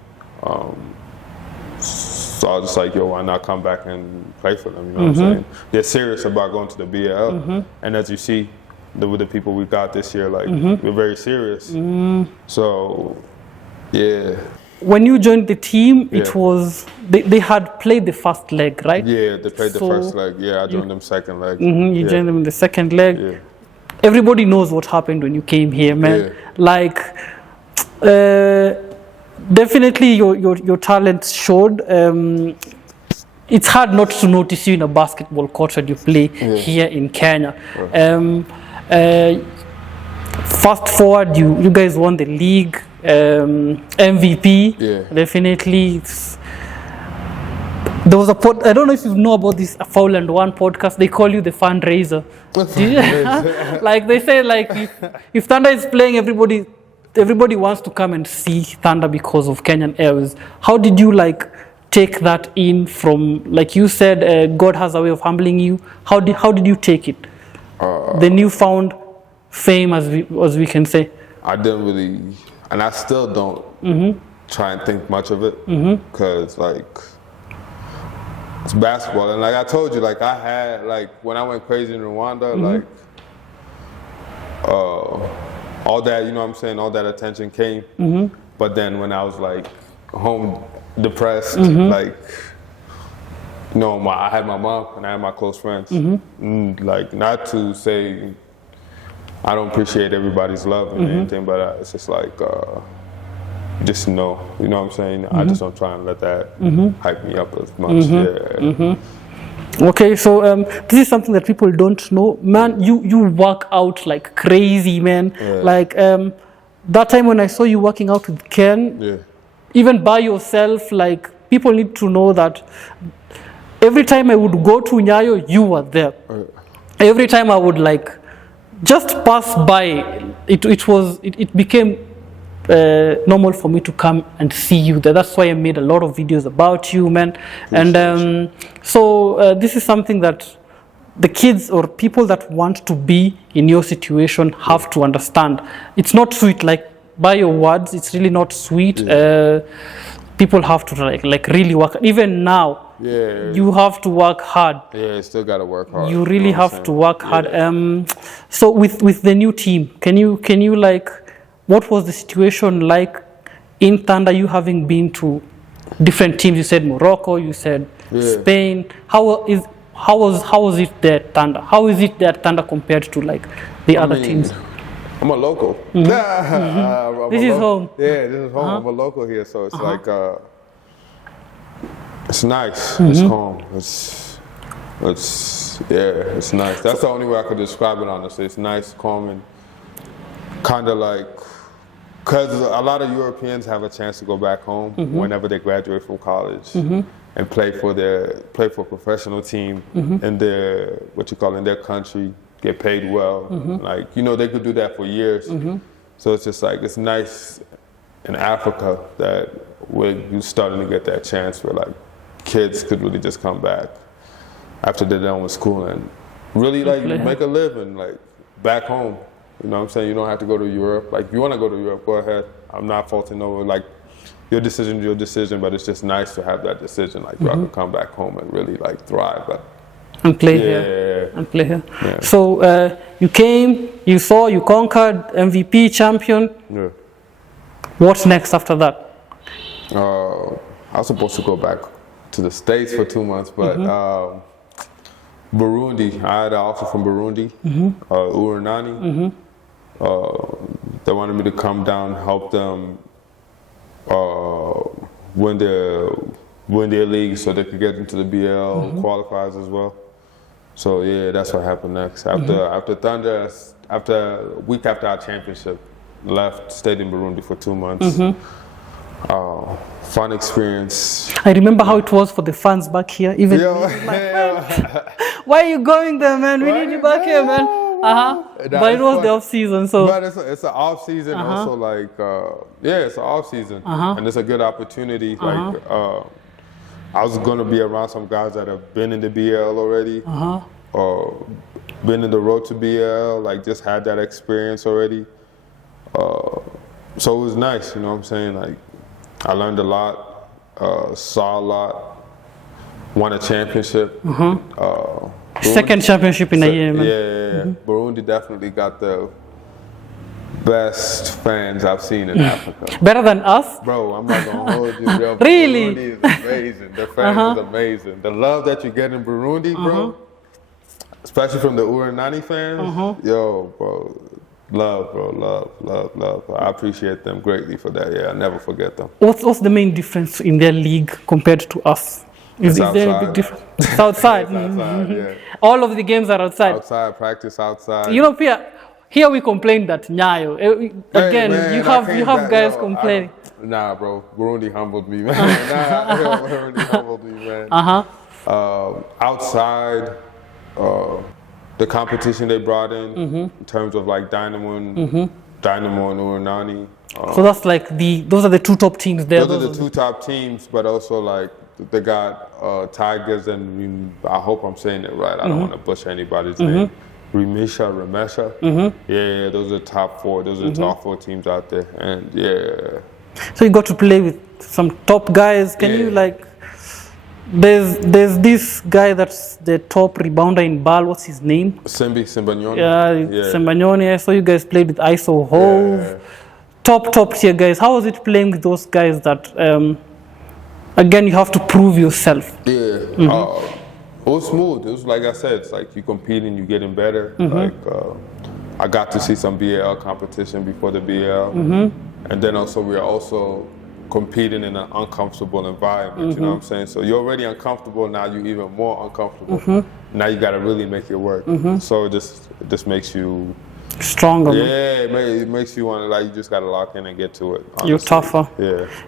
So I was just like, yo, why not come back and play for them? You know what I'm saying? They're serious about going to the BAL, and as you see, with the people we got this year, like we're very serious. So, yeah. When you joined the team, it was they had played the first leg, right? Yeah, they played the first leg. Yeah, I joined them second leg. You joined them in the second leg. Yeah. Everybody knows what happened when you came here, man. Yeah. Like, definitely your talent showed. It's hard not to notice you in a basketball court when you play here in Kenya. Fast forward, you guys won the league. MVP, definitely. There was I don't know if you know about this Foul and One podcast. They call you the fundraiser. Like they say, like if Thunder is playing, everybody wants to come and see Thunder because of Kenyan Airways. How did you like take that in from, like you said, God has a way of humbling you. How did you take it? The newfound fame, as we can say. I didn't really, and I still don't try and think much of it because like it's basketball. And like I told you, like I had, like when I went crazy in Rwanda, like all that, you know what I'm saying, all that attention came. But then when I was like home depressed, like, you know, I had my mom and I had my close friends. Like not to say I don't appreciate everybody's love and anything, but it's just like, just know, you know what I'm saying? I just don't try and let that hype me up as much. Okay, so this is something that people don't know. Man, you work out like crazy, man. Like that time when I saw you working out with Ken, even by yourself, like people need to know that every time I would go to Nyayo, you were there. Every time I would like just pass by, it became normal for me to come and see you there. That's why I made a lot of videos about you, man. And so this is something that the kids or people that want to be in your situation have to understand. It's not sweet, like by your words, it's really not sweet. People have to like really work. Even now, you have to work hard. Yeah, you still gotta work hard. You really have to work hard. So with the new team, can you like, what was the situation like in Thunder, you having been to different teams? You said Morocco, you said Spain. How was it there at Thunder? How is it there at Thunder compared to like the other teams? I'm a local. This is home. Yeah, this is home. I'm a local here, so it's like it's nice. It's calm. It's nice. That's the only way I could describe it, honestly. It's nice, calm, and kind of like, because a lot of Europeans have a chance to go back home whenever they graduate from college and play for a professional team in their in their country, get paid well. Like, you know, they could do that for years. So it's just like, it's nice in Africa that we're starting to get that chance where like kids could really just come back after they're done with school and really like make a living like back home. You know what I'm saying? You don't have to go to Europe. Like, if you want to go to Europe, go ahead. I'm not faulting over, like, your decision is your decision, but it's just nice to have that decision. Like, I can come back home and really, like, thrive. And play here. And play here. Yeah. So, you came, you saw, you conquered, MVP, champion. Yeah. What's next after that? I was supposed to go back to the States for 2 months, but Burundi, I had an offer from Burundi, Uranani. They wanted me to come down, help them win their league so they could get into the BL qualifiers as well. So yeah, that's what happened next. After Thunder, a week after our championship, left, stayed in Burundi for 2 months. Fun experience. I remember how it was for the fans back here. Even why are you going there, man? We need you back here, man. But it was the off season, so. But it's an off season, also like it's an off season, and it's a good opportunity. Like I was gonna be around some guys that have been in the BL already, or been in the road to BL, like just had that experience already. So it was nice, you know what I'm saying? Like I learned a lot, saw a lot, won a championship. Second championship in a year, man. Yeah. Burundi definitely got the best fans I've seen in Africa. Better than us? Bro, I'm not gonna hold you. Yo, Really? Burundi is amazing. The fans is amazing. The love that you get in Burundi, bro, especially from the Uranani fans, yo, bro, love, bro, love. I appreciate them greatly for that. Yeah, I never forget them. What's the main difference in their league compared to us? Is there a big difference? It's outside. It's outside, yeah. All of the games are outside. Outside, practice outside. You know, Pia, here we complain that Nyayo. Again, man, you have guys complaining. Nah, bro, Burundi humbled me, man. Burundi humbled me, man. Outside, the competition they brought in terms of like Dynamo and Uranani. So that's like those are the two top teams there. Those are the two top teams, but also like they got Tigers and I hope I'm saying it right. I don't want to butcher anybody's name. Remesha. Yeah, those are the top four. Those are the top four teams out there, and yeah. So you got to play with some top guys. Can you like? There's this guy that's the top rebounder in BAL. What's his name? Simbanyoni. Yeah, Simbanyoni. I saw you guys played with ISO Hove. Yeah. Top tier guys. How was it playing with those guys that? Again, you have to prove yourself. Yeah. It was smooth. It was like I said, it's like you competing, you getting better. Like I got to see some BL competition before the BL, and then also we are also competing in an uncomfortable environment. You know what I'm saying? So you're already uncomfortable, now you're even more uncomfortable. Now you got to really make it work. So it just makes you stronger. Yeah, it makes you want to, like, you just got to lock in and get to it. Honestly. You're tougher.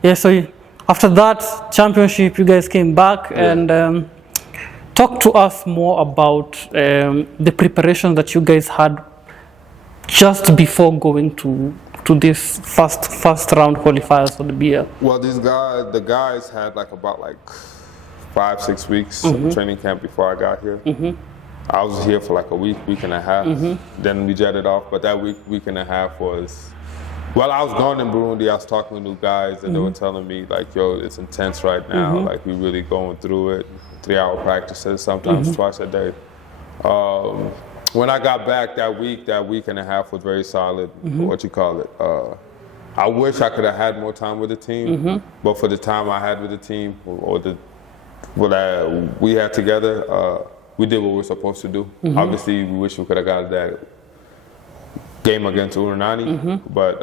Yeah. So after that championship, you guys came back and. Talk to us more about the preparation that you guys had just before going to this first round qualifiers for the BL. Well, the guys had about 5-6 weeks of training camp before I got here. I was here for a week and a half. Then we jetted off, but that week and a half was. Well, I was gone in Burundi. I was talking to new guys, and they were telling me yo, it's intense right now. Like we really going through it. 3-hour practices, sometimes twice a day. When I got back that week and a half was very solid. I wish I could have had more time with the team, but for the time I had with the team, or what we had together, we did what we were supposed to do. Obviously, we wish we could have got that game against Uranani, but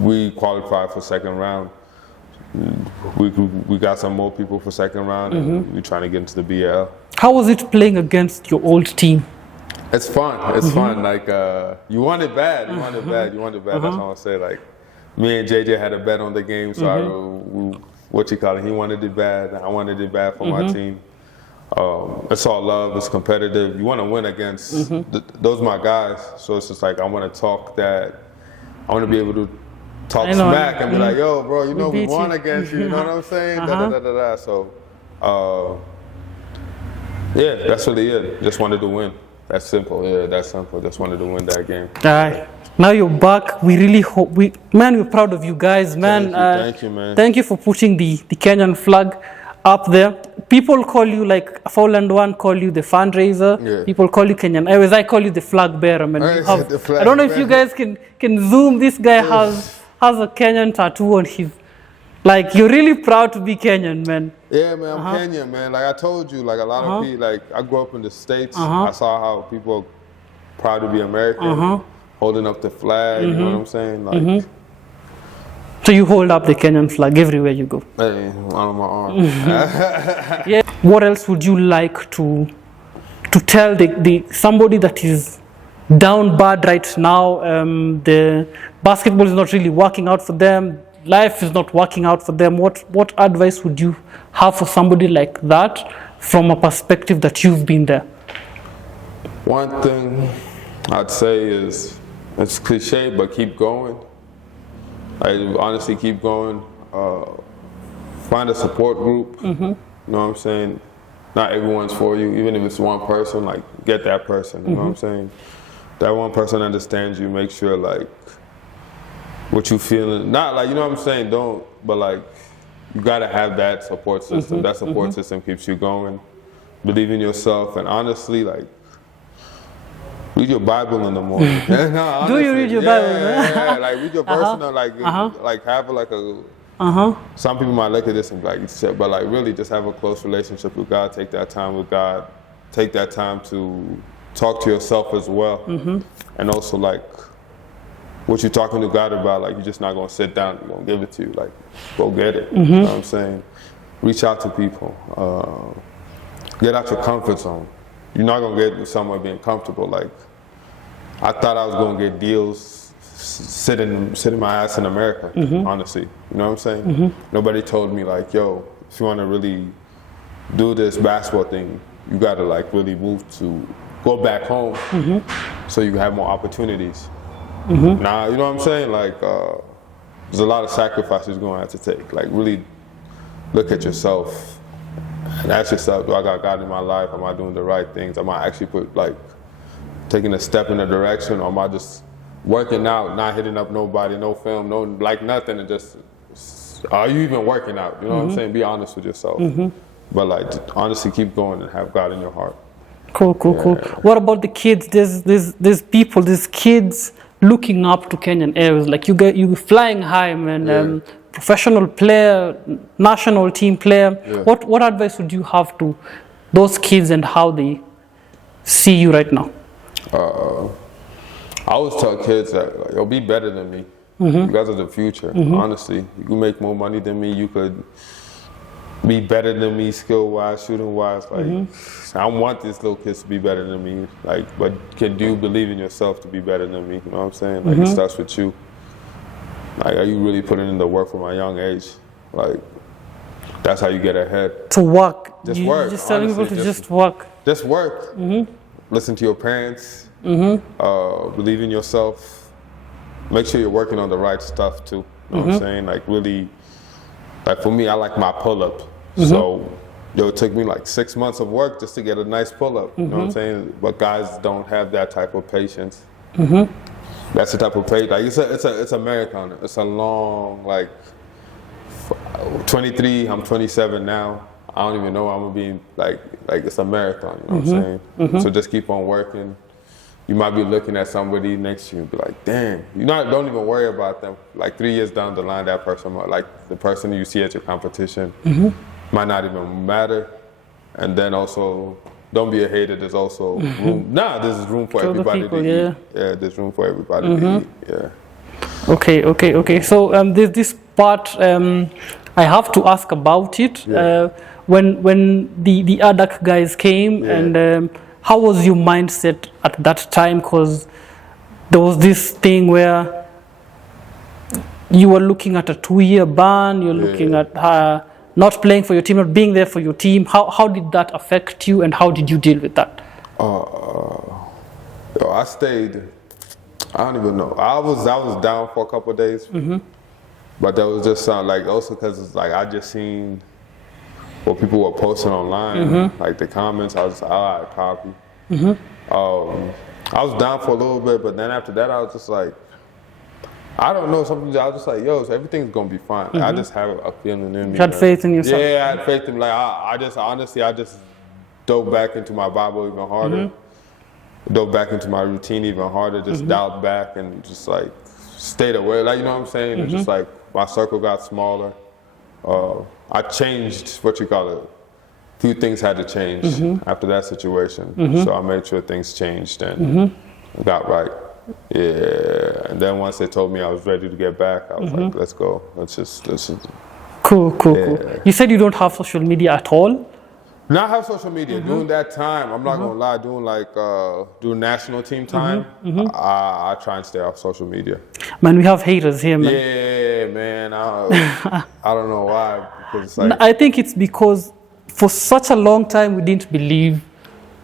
we qualified for second round. We got some more people for second round, and we're trying to get into the BL. How was it playing against your old team? It's fun. It's fun. You want it bad. You want it bad. That's all I say. Me and JJ had a bet on the game, so he wanted it bad. I wanted it bad for my team. It's all love. It's competitive. You want to win against those are my guys. So it's just I want to talk that. I want to be able to talk smack and be like, yo, bro, we won against you. You know what I'm saying? So, that's really it. Just wanted to win. That's simple. Yeah, that's simple. Just wanted to win that game. All right. Now you're back. We really hope we're proud of you guys, man. Thank you, man. Thank you for putting the Kenyan flag up there. People call you Fowland One call you the fundraiser. Yeah. People call you Kenyan Airways. I call you the flag bearer, man. I don't know if you guys can zoom. This guy has a Kenyan tattoo on his. You're really proud to be Kenyan, man. Yeah, man, I'm Kenyan, man. I told you, a lot of people, I grew up in the States. I saw how people proud to be American, holding up the flag, you know what I'm saying? Like, So you hold up the Kenyan flag everywhere you go? hey, on my arm. Yeah. What else would you like to tell the somebody that is down bad right now? The basketball is not really working out for them. Life is not working out for them. What advice would you have for somebody like that from a perspective that you've been there? One thing I'd say is, it's cliche, but keep going. Like, honestly, keep going. Find a support group. You know what I'm saying? Not everyone's for you. Even if it's one person, like, get that person. You know what I'm saying? That one person understands you. Make sure, like, what you feeling. Not like, you know what I'm saying? But like, you gotta have that support system. That support system keeps you going. Believe in yourself, and honestly, like, read your Bible in the morning. No, honestly, do you read your Bible? Yeah, like, read your personal, like have like a. Some people might look at this and be like, but like, really, just have a close relationship with God. Take that time with God. Take that time to talk to yourself as well, and also, like, what you're talking to God about. Like, you're just not gonna sit down. You're gonna give it to you. Like, go get it. You know what I'm saying? Reach out to people. Get out your comfort zone. You're not gonna get somewhere being comfortable. Like, I thought I was gonna get deals sitting my ass in America, honestly. You know what I'm saying? Nobody told me, like, yo, if you wanna really do this basketball thing, you gotta, like, really go back home so you have more opportunities. Now, you know what I'm saying? Like, there's a lot of sacrifices you're gonna have to take. Like, really look at yourself and ask yourself, do I got God in my life? Am I doing the right things? Am I actually taking a step in a direction, or am I just working out, not hitting up nobody, no film, no, like, nothing, and just, are you even working out? You know what I'm saying? Be honest with yourself. But, like, honestly, keep going and have God in your heart. Cool. What about the kids? There's kids looking up to Kenyan Airways. Like, you flying high, man. Professional player, national team player. What advice would you have to those kids and how they see you right now? I always tell kids that, like, you'll be better than me. You guys are the future, honestly. You can make more money than me. You could be better than me skill-wise, shooting-wise. Like, I want these little kids to be better than me. Like, but can you believe in yourself to be better than me? You know what I'm saying? Like, it starts with you. Like, are you really putting in the work from a young age? Like, that's how you get ahead. To work. Just work. Just telling people to just work. Just work. Listen to your parents. Believe in yourself. Make sure you're working on the right stuff too. You know what I'm saying? Like, really, like, for me, I like my pull-up. So it took me like 6 months of work just to get a nice pull-up. You know what I'm saying? But guys don't have that type of patience. That's the type of patience. Like, it's a marathon. It's a long, like, 23. I'm 27 now. I don't even know I'm gonna be like it's a marathon. You know what I'm saying? So just keep on working. You might be looking at somebody next to you and be like, damn. Don't even worry about them. Like, 3 years down the line, that person, like, the person you see at your competition, might not even matter. And then also, don't be a hater. There's also room. There's room for everybody to eat. Yeah, there's room for everybody to eat. Yeah. Okay. So there's this part I have to ask about it. When the ADAC guys came, and how was your mindset at that time? Because there was this thing where you were looking at a 2-year ban. You're looking at not playing for your team, not being there for your team. How did that affect you, and how did you deal with that? I stayed. I don't even know. I was down for a couple of days, but that was just like, also because it's like I just seen what people were posting online, like the comments. I was just, all right, copy. I was down for a little bit, but then after that, I was just like, I don't know, something. I was just like, yo, so everything's gonna be fine. Like, I just have a feeling in me. You had faith in yourself. Yeah, I had faith in me. Like, I just dove back into my Bible even harder. Dove back into my routine even harder. Just dialed back and just like stayed away. Like, you know what I'm saying? It's just like my circle got smaller. I changed, what you call it. Few things had to change after that situation. So I made sure things changed, and got right. Yeah, and then once they told me I was ready to get back, I was like, let's go. Let's just. Cool. You said you don't have social media at all? Not have social media. During that time, I'm not gonna lie, doing national team time, I try and stay off social media. Man, we have haters here, man. Yeah, man. I don't know why. Because it's like, I think it's because for such a long time we didn't believe.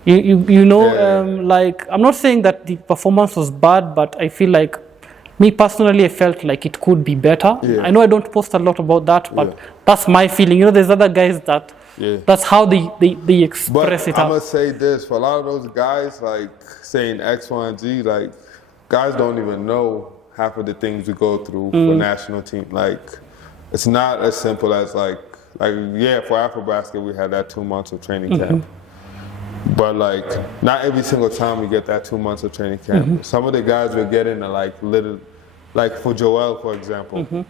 You know, like, I'm not saying that the performance was bad, but I feel like, me personally, I felt like it could be better. Yeah. I know I don't post a lot about that, but that's my feeling. You know, there's other guys that that's how they express it. But I'm gonna say this, for a lot of those guys, like saying X, Y, and Z, like guys don't even know half of the things we go through for national team. Like, it's not as simple as like for Afro-Basket, we had that 2 months of training camp. But like, not every single time we get that 2 months of training camp. Some of the guys we're getting are like for Joel, for example.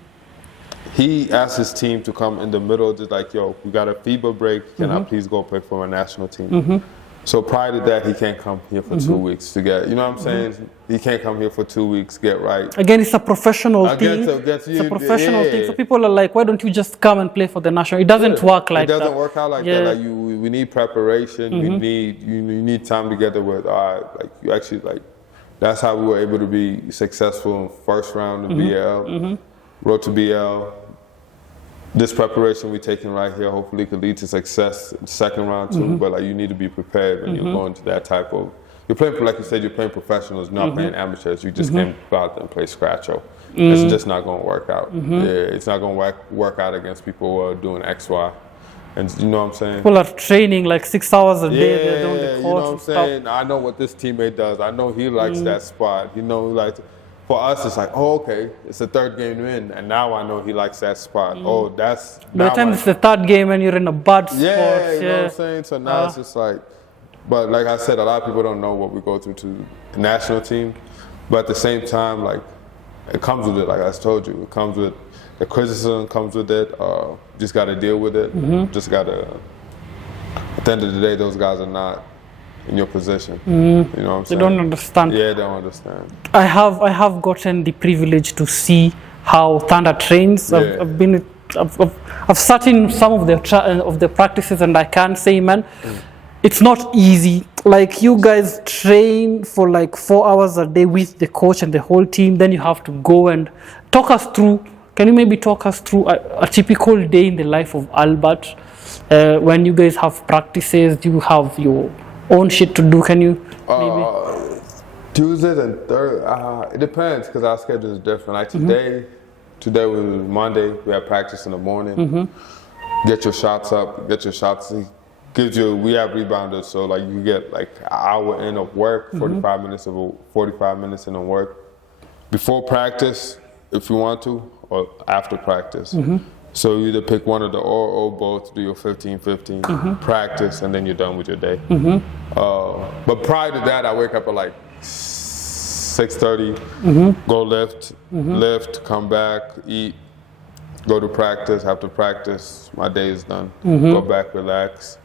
He asked his team to come in the middle, just like, yo, we got a FIBA break, can I please go play for my national team? So prior to that, he can't come here for 2 weeks to get, you know what I'm saying? He can't come here for 2 weeks, get right. Again, it's a professional thing. It's a professional thing. So people are like, why don't you just come and play for the national? It doesn't work like that. It doesn't work out like that. Like we need preparation. You need time together with, like you actually, like, that's how we were able to be successful in first round of BL, road to BL. This preparation we're taking right here hopefully could lead to success in the second round too, but like, you need to be prepared when you're going to that type of, you're playing, like you said, you're playing professionals, not playing amateurs. You just can't go out there and play scratcho. It's just not going to work out. It's not going to work out against people who are doing X, Y. And you know what I'm saying? People are training like 6 hours a day. They're doing the course, you know what I'm saying? I know what this teammate does. I know he likes that spot. You know, like, for us, it's like, oh, okay, it's the third game in, and now I know he likes that spot. Oh, that's... By the time it's the third game and you're in a bad spot. You know what I'm saying? So now it's just like... But like I said, a lot of people don't know what we go through to the national team. But at the same time, like, it comes with it, like I told you. It comes with... The criticism comes with it. Just got to deal with it. Just got to... At the end of the day, those guys are not in your position. You know what I'm saying? They don't understand. Yeah, they don't understand. I have gotten the privilege to see how Thunder trains. I've sat in some of the practices, and I can say, man, it's not easy. Like, you guys train for like 4 hours a day with the coach and the whole team. Then you have to go and talk us through. Can you maybe talk us through a typical day in the life of Albert? When you guys have practices, do you have your own shit to do? Can you maybe? Tuesdays and Thursdays, it depends because our schedule is different. Like today was Monday, we have practice in the morning. Get your shots up, gives you, we have rebounders, so like you get like an hour in of work, 45 minutes in of work. Before practice, if you want to, or after practice. So you either pick one of the or both, do your 15-15 practice, and then you're done with your day. But prior to that, I wake up at like 6:30, go lift, come back, eat, go to practice. After practice, my day is done. Go back, relax.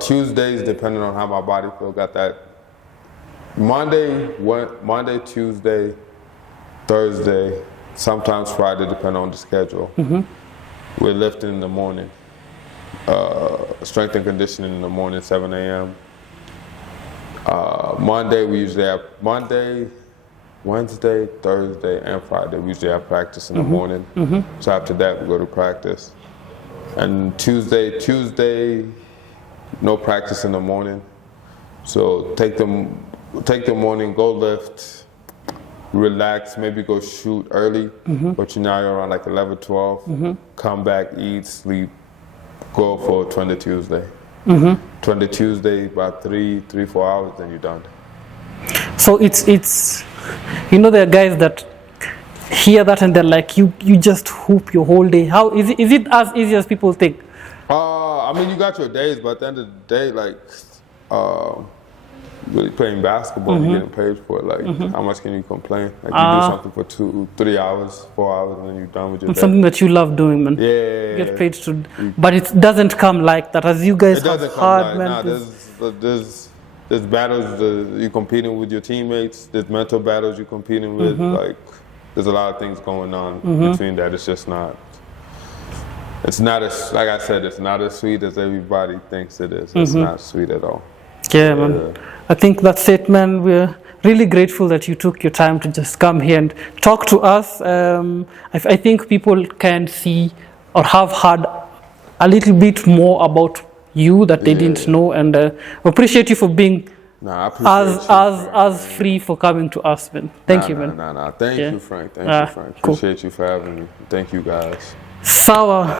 Tuesdays, depending on how my body feels, got that. Monday, Tuesday, Thursday, sometimes Friday, depending on the schedule. We're lifting in the morning. Strength and conditioning in the morning, 7 a.m. Monday, we usually have Wednesday, Thursday, and Friday. We usually have practice in the morning. So after that, we go to practice. And Tuesday, no practice in the morning. So take the morning, go lift, relax, maybe go shoot early, but you're now around like 11, 12, come back, eat, sleep, go for 20 Tuesday. 20 Tuesday, about 3-4 hours, then you're done. So it's you know, there are guys that hear that and they're like, you just hoop your whole day. How is it as easy as people think? I mean, you got your days, but at the end of the day, like, really playing basketball, you're getting paid for it. Like, how much can you complain? Like, you do something for 2-3 hours, 4 hours, and then you're done with your day. Something that you love doing, man. Yeah. You get paid to, but it doesn't come like that. As you guys have heard, man. Nah, there's battles you're competing with your teammates. There's mental battles you're competing with. Like, there's a lot of things going on between that. It's just not. It's not as, like I said, it's not as sweet as everybody thinks it is. It's not sweet at all. Yeah, man. I think that's it, man. We're really grateful that you took your time to just come here and talk to us. I think people can see or have heard a little bit more about you that they didn't know, and appreciate you for being as free for coming to us, man. Thank you, man. Thank you, Frank. Thank you, Frank. Appreciate you for having me. Thank you, guys. Sawa.